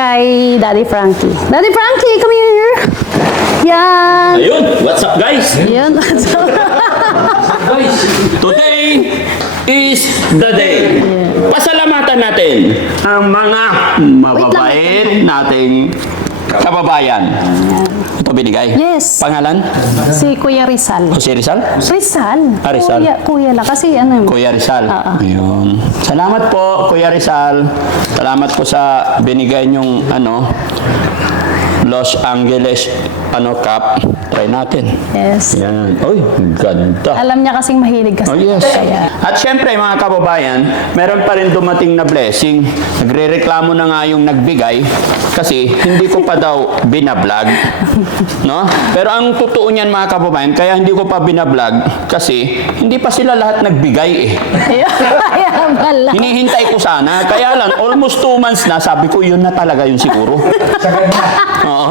kay Daddy Frankie. Daddy Frankie, come here! Yan! Ayun, what's up guys? Yan. Today is the day. Pasalamatan natin ang mga mababait nating kababayan. Ito binigay. Yes. Pangalan? Si Kuya Rizal. Jose Rizal? Rizal? Ah, Rizal. Kuya lang. Kasi ano. Kuya Rizal. Oo. Ayun. Salamat po, Kuya Rizal. Salamat po sa binigay niyong Los Angeles cup. Try natin. Yes. Yan. Uy, ganda. Alam niya kasing mahilig kasi. Oh, yes. Kaya, At syempre, mga kababayan, meron pa rin dumating na blessing. Nagrereklamo na nga yung nagbigay kasi hindi ko pa daw binablog. No? Pero ang totoo niyan, mga kababayan, kaya hindi ko pa binablog kasi hindi pa sila lahat nagbigay eh. Kaya pala. Hinihintay ko sana. Kaya lang, almost 2 months na, sabi ko, yun na talaga yung siguro. Oo.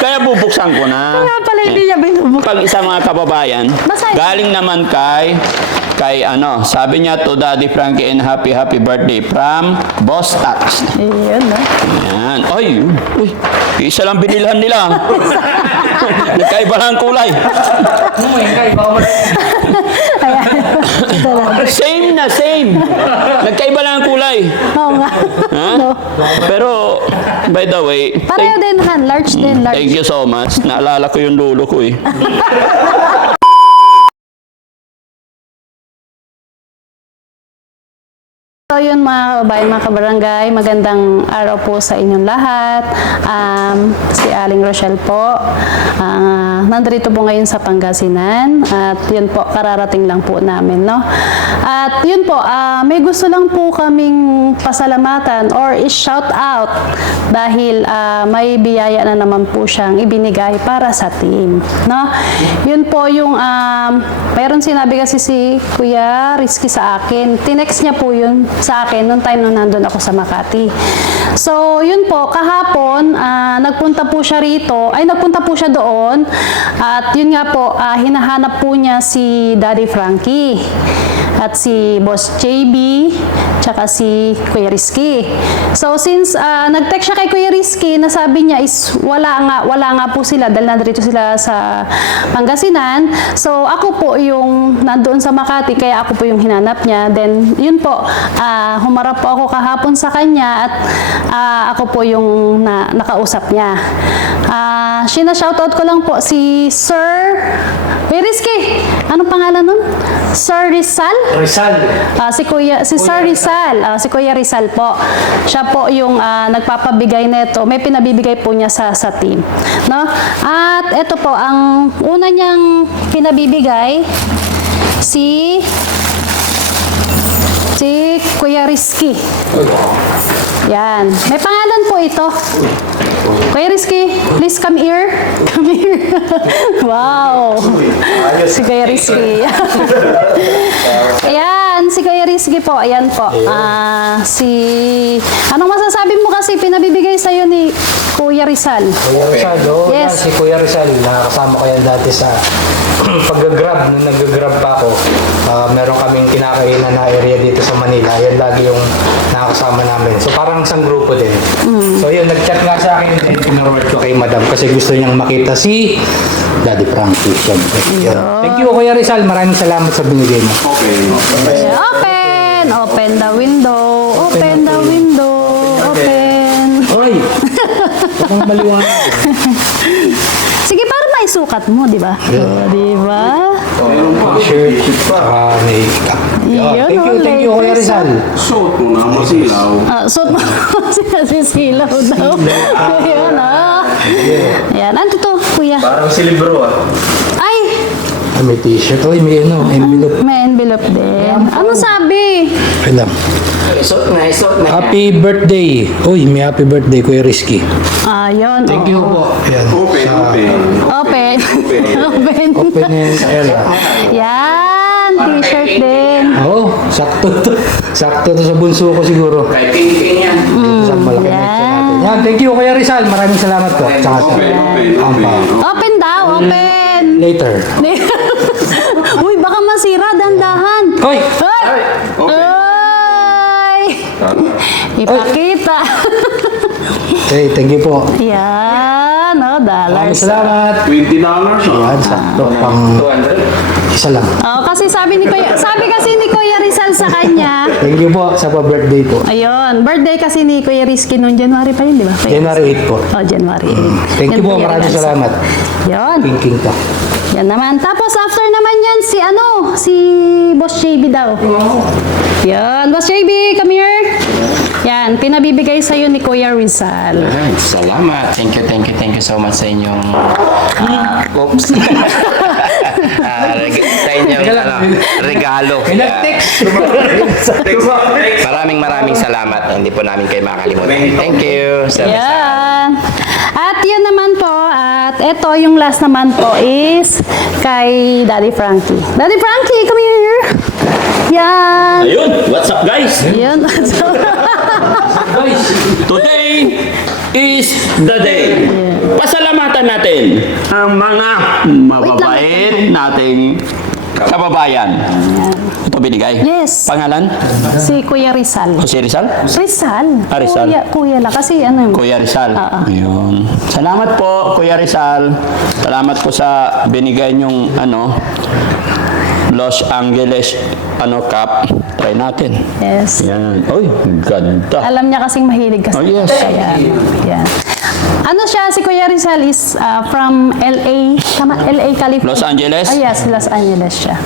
Kaya bubuksan ko na. Kaya pala hindi niya binubuk. Pag isang mga kababayan, Basahin. galing naman kay sabi niya to Daddy Frankie and happy birthday from Boss Tax. Ayun, no? Yan. Ay, uy, isa lang binilhan nila. Nagkaiba lang ang kulay. Same na, same. Nagkaiba lang ang kulay. Oo nga. Ha? No. Pero, by the way, Pareho din, Han. Large din, large. thank you so much. Naalala ko yung lolo ko eh. So yun mga kababayan, mga kabarangay, magandang araw po sa inyong lahat. Si Aling Rochelle po, nandito po ngayon sa Pangasinan at yun po, kararating lang po namin, no? At yun po, may gusto lang po kaming pasalamatan or i-shout out dahil may biyaya na naman po siyang ibinigay para sa team, no? Yun po yung, mayroon sinabi kasi si Kuya Rizky sa akin, tinext niya po yun sa akin noong time nung nandun ako sa Makati. So, yun po, kahapon, nagpunta po siya rito, nagpunta po siya doon, at yun nga po, hinahanap po niya si Daddy Frankie, at si Boss JB, tsaka si Kuya Rizky. So, since nag-text siya kay Kuya Rizky, nasabi niya is wala nga po sila, dahil nandito sila sa Pangasinan. So, ako po yung nandoon sa Makati, kaya ako po yung hinanap niya. Then, yun po, humarap po ako kahapon sa kanya at ako po yung nakausap niya. Shoutout ko lang po si Sir Rizky. Anong pangalan nun? Sir Rizal? Rizal. Si Sir Rizal. Si Kuya Rizal po. Siya po yung nagpapabigay nito. May pinabibigay po niya sa team. No? At ito po, ang una niyang pinabibigay, si Kuya Rizky. Yan. May pangalan po ito. Kuya Rizky, please come here. Come here. Wow. Si Kuya Rizky. Ayan, si Kuya Rizky po. Ayan po. Anong masasabi mo kasi pinabibigay sa'yo ni Kuya Rizal? Kuya Rizal, Yes. Si Kuya Rizal, nakasama ko yan dati sa pag-grab. Nung nag-grab pa ako, meron kaming kinakainan na area dito sa Manila. Yan lagi yung nakakasama namin. So parang isang grupo din. So yun, nag-chat nga sa akin and pinarward ko kay Madam kasi gusto niyang makita si Daddy Frankie. Siyempre. Yun. Thank you, Kuya Rizal. Maraming salamat sa binigay mo. Open! Open the window. Open the window. Open. Oy! Huwag kang maliwanag. Sige, para maisukat mo, di ba? Yeah. Di ba? Shirt, may cap. Yun, Thank you, Kuya Rizal. Suot mo na masilaw. Suot mo sinasilaw daw. Ayan, Ayan, ano to, kuya? Parang si libro Ay, May t-shirt. Oy, may envelope. may envelope din. Ano sabi? Alam. Isot na. Happy birthday. Uy, may happy birthday, Kuya Rizky. Yun. Thank you po. Ayan. Open. Open. Open. Open yung era. Yan, t-shirt din. Oo, sakto to. Sakto to sa bunso ko siguro. Kay Ping yan. Sa malaki na ito natin. Yan, thank you, Kuya Rizal. Maraming salamat po. Tsaka sa Open daw, open. later. Uy, baka masira, dandahan. Hoy! Ay! Open. Ay! Ipakita. Okay, thank you po. Yan, oh, Maraming dollars. salamat. $20. Yan, sakto. Pang 200. isa lang. Oh, kasi sabi kasi ni Kuya Rizal sa kanya. Thank you po sa pa-birthday po. Ayun, birthday kasi ni Kuya Rizky noong January pa yun, di ba? January 8 po. Oh, January 8. Thank Yan, you po, Kuya maraming Rizal. salamat. Yun. King to. Yan naman. Tapos after naman yan, si Boss JB daw. Yan, Boss JB, come here. Yan, pinabibigay sa'yo ni Kuya Rizal. Alright, salamat. Thank you so much sa inyong oops. Sa inyong regalo. Maraming salamat. Hindi po namin kayo makakalimutan. Thank you. Yan. At yun naman po, at ito yung last naman po is kay Daddy Frankie. Daddy Frankie, come here. Yan. Ayun, what's up guys? Yun. Today is the day. Pasalamatan natin ang mga mababait nating kababayan. Ito binigay. Yes. Pangalan? Si Kuya Rizal. Jose Rizal? Rizal. Ah, Rizal. Kuya lang. Kasi ano yun? Kuya Rizal. Oo. Ayun. Salamat po, Kuya Rizal. Salamat po sa binigay niyong Los Angeles cup. Try natin. Yes. Yan. Uy, ganda. Alam niya kasing mahilig kasi. Oh, yes. Kaya, yan. Ano siya, si Kuya Rizal is from LA, LA, California. Los Angeles? Oh, yes, Los Angeles siya.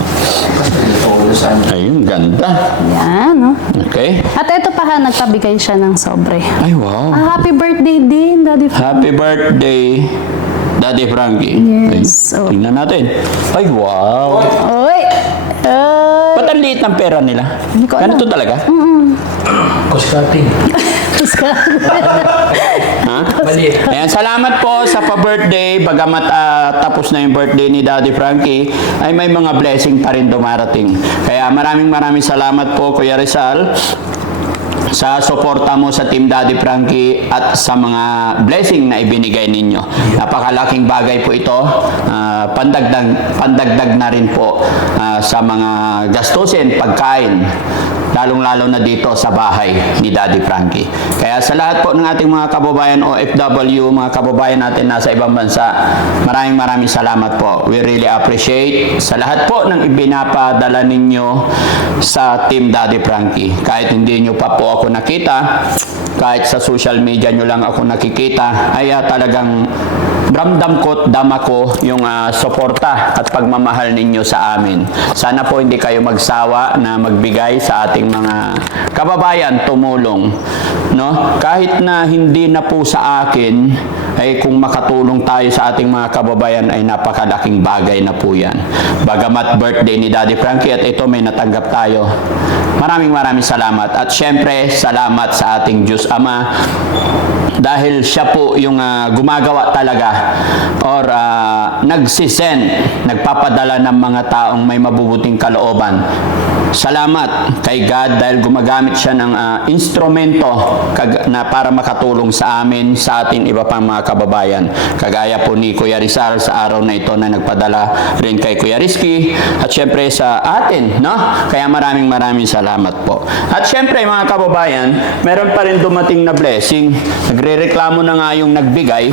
Ayun, ganda. Yan, no? Okay. At ito pa ha, nagpabigay siya ng sobre. Ay, wow. Happy birthday din, Daddy Frankie. Happy birthday, Daddy Frankie. Yes. Ay, Oh. tingnan natin. Ay, wow. Oy! Ba't ang liit ng pera nila? Hindi ko alam. Ganito talaga? Cost cutting. Ha? Maliit. Ayan, salamat po sa pa-birthday. Bagamat tapos na yung birthday ni Daddy Frankie, ay may mga blessing pa rin dumarating. Kaya maraming salamat po, Kuya Rizal, sa suporta mo sa Team Daddy Frankie at sa mga blessing na ibinigay ninyo. Napakalaking bagay po ito. Pandagdag na rin po sa mga gastusin, pagkain, lalong-lalo na dito sa bahay ni Daddy Frankie. Kaya sa lahat po ng ating mga kababayan OFW, mga kababayan natin nasa ibang bansa, maraming salamat po. We really appreciate sa lahat po ng ibinapadala ninyo sa Team Daddy Frankie. Kahit hindi nyo pa po ako nakita, kahit sa social media nyo lang ako nakikita, ay talagang ramdam ko at dama ko yung suporta at pagmamahal ninyo sa amin. Sana po hindi kayo magsawa na magbigay sa ating mga kababayan, tumulong. No? Kahit na hindi na po sa akin, ay kung makatulong tayo sa ating mga kababayan ay napakalaking bagay na po yan. Bagamat birthday ni Daddy Frankie at ito may natanggap tayo. Maraming salamat. At syempre, salamat sa ating Diyos Ama dahil siya po yung gumagawa talaga or nagsisend, nagpapadala ng mga taong may mabubuting kalooban. Salamat kay God dahil gumagamit siya ng instrumento na para makatulong sa amin, sa ating iba pang mga kababayan. Kagaya po ni Kuya Rizal sa araw na ito na nagpadala rin kay Kuya Rizky at syempre sa atin, no? Kaya maraming salamat po. At syempre mga kababayan, meron pa rin dumating na blessing. Nagrereklamo na nga yung nagbigay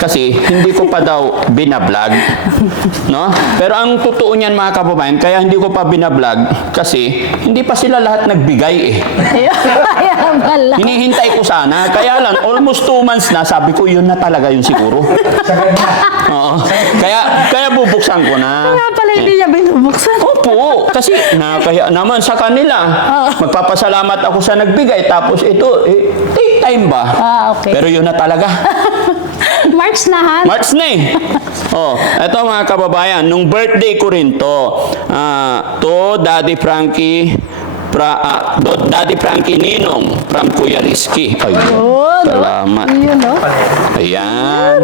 kasi hindi ko pa daw binablog, no? Pero ang totoo niyan mga kababayan, kaya hindi ko pa binablog kasi hindi pa sila lahat nagbigay eh. Ayan pala. Hinihintay ko sana. Kaya lang, almost 2 months na, sabi ko, yun na talaga yung siguro. Oo. Kaya bubuksan ko na. Kaya pala hindi niya binubuksan. Opo. Kasi kaya naman sa kanila, magpapasalamat ako sa nagbigay. Tapos ito, take time ba? Okay. Pero yun na talaga. March na ha? March na eh. Eto mga kababayan, nung birthday ko rin to, Daddy Frankie, Daddy Frankie Ninong from Kuya Rizky. Ay, salamat. Yun, no? Ayan.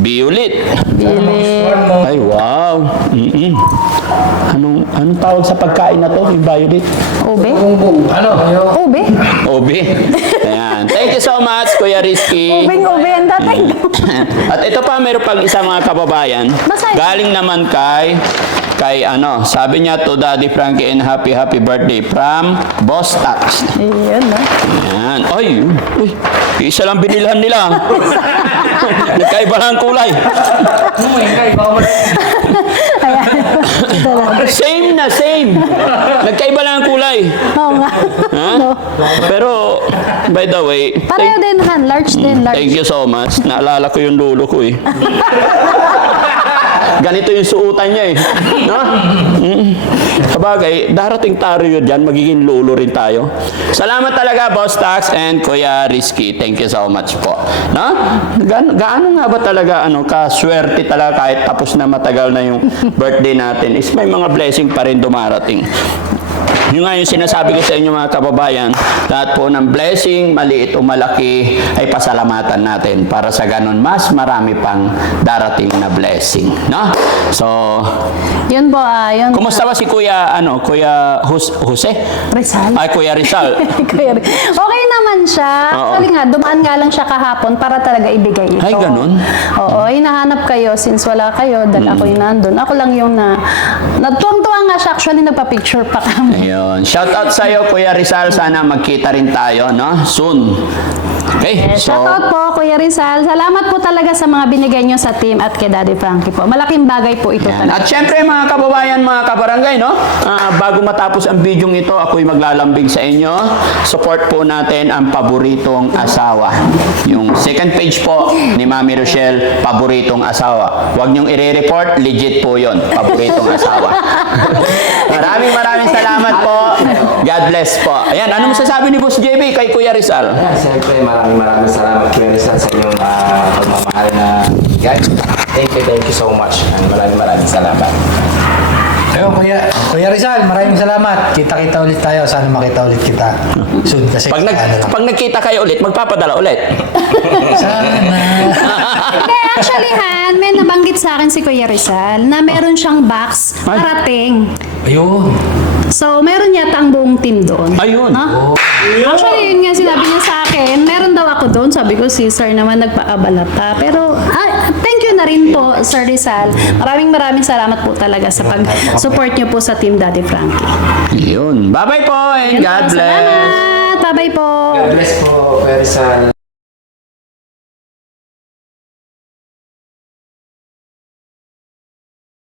Violet. Bili. Ay, wow. Anong tawag sa pagkain na to, yung Violet? Ube? Ano? Ube? Obe. Ayan. Thank you so much, Kuya Rizky. Ubeng-ube ang dating. At ito pa, meron pang isa mga kababayan. Basahin. Galing naman kay kay ano, sabi niya to Daddy Frankie and happy birthday from Boss Tax. Ayun, no? Yan. Ay, uy, isa lang binilhan nila. Nagkaiba lang ang kulay. Same na, same. Nagkaiba lang ang kulay. Oo nga. Ha? No. Pero, by the way, Pareho din, Han. Large din, large. thank you so much. Naalala ko yung lolo ko eh. Ganito yung suotan niya eh. No? Sabagay, darating tayo dyan, magiging lolo rin tayo. Salamat talaga, Boss Tax and Kuya Rizky. Thank you so much po. No? Gaano nga ba talaga, kaswerte talaga kahit tapos na matagal na yung birthday natin is may mga blessing pa rin dumarating. Yung nga yung sinasabi ko sa inyo mga kababayan, lahat po ng blessing, maliit o malaki, ay pasalamatan natin para sa ganun mas marami pang darating na blessing. No? So, Yun po, yun. kumusta ba si Kuya, Kuya Jose? Rizal. Ay, Kuya Rizal. Kuya Rizal. Okay naman siya. Oo. Actually nga, dumaan nga lang siya kahapon para talaga ibigay ito. Ay, ganun? Oo, hinahanap kayo since wala kayo, dahil ako yung nandun. Ako lang yung natuwang-tuwa nga siya. Actually, nagpa-picture pa kami. Ayun. Shout out sa iyo, Kuya Rizal. Sana magkita rin tayo, no? Soon. Okay, so... Shoutout po, Kuya Rizal. Salamat po talaga sa mga binigay nyo sa team at kay Daddy Frankie po. Malaking bagay po ito Yan. talaga. At syempre mga kababayan, mga kabarangay, no? Bago matapos ang video ito, ako'y maglalambing sa inyo. Support po natin ang paboritong asawa. Yung second page po ni Mami Rochelle, paboritong asawa. Huwag niyong i-report, legit po yon, paboritong asawa. Maraming salamat po. God bless po. Ayan, ano masasabi ni Boss JB kay Kuya Rizal? Siyempre, maraming salamat Kuya Rizal sa inyong pagmamahal na guys. Thank you so much. And maraming salamat. Ayun, Kuya Rizal, maraming salamat. Kita-kita ulit tayo. Sana makita ulit kita. Soon kasi. Pag nagkita kayo ulit, magpapadala ulit. Sana. Hindi, actually, Han, may nabanggit sa akin si Kuya Rizal na meron siyang box parating. Ayun. So, meron yata ang buong team doon. Ayun. Ha? Actually, yun nga sinabi niya sa akin, meron daw ako doon. Sabi ko, si Sir naman nagpaabalata. Pero, thank you na rin po, Sir Rizal. Maraming salamat po talaga sa pag-support niyo po sa Team Daddy Frankie. Yun. Bye-bye po and Yun God po, bless. Salamat! Bye-bye po! God bless po, Kuya Rizal.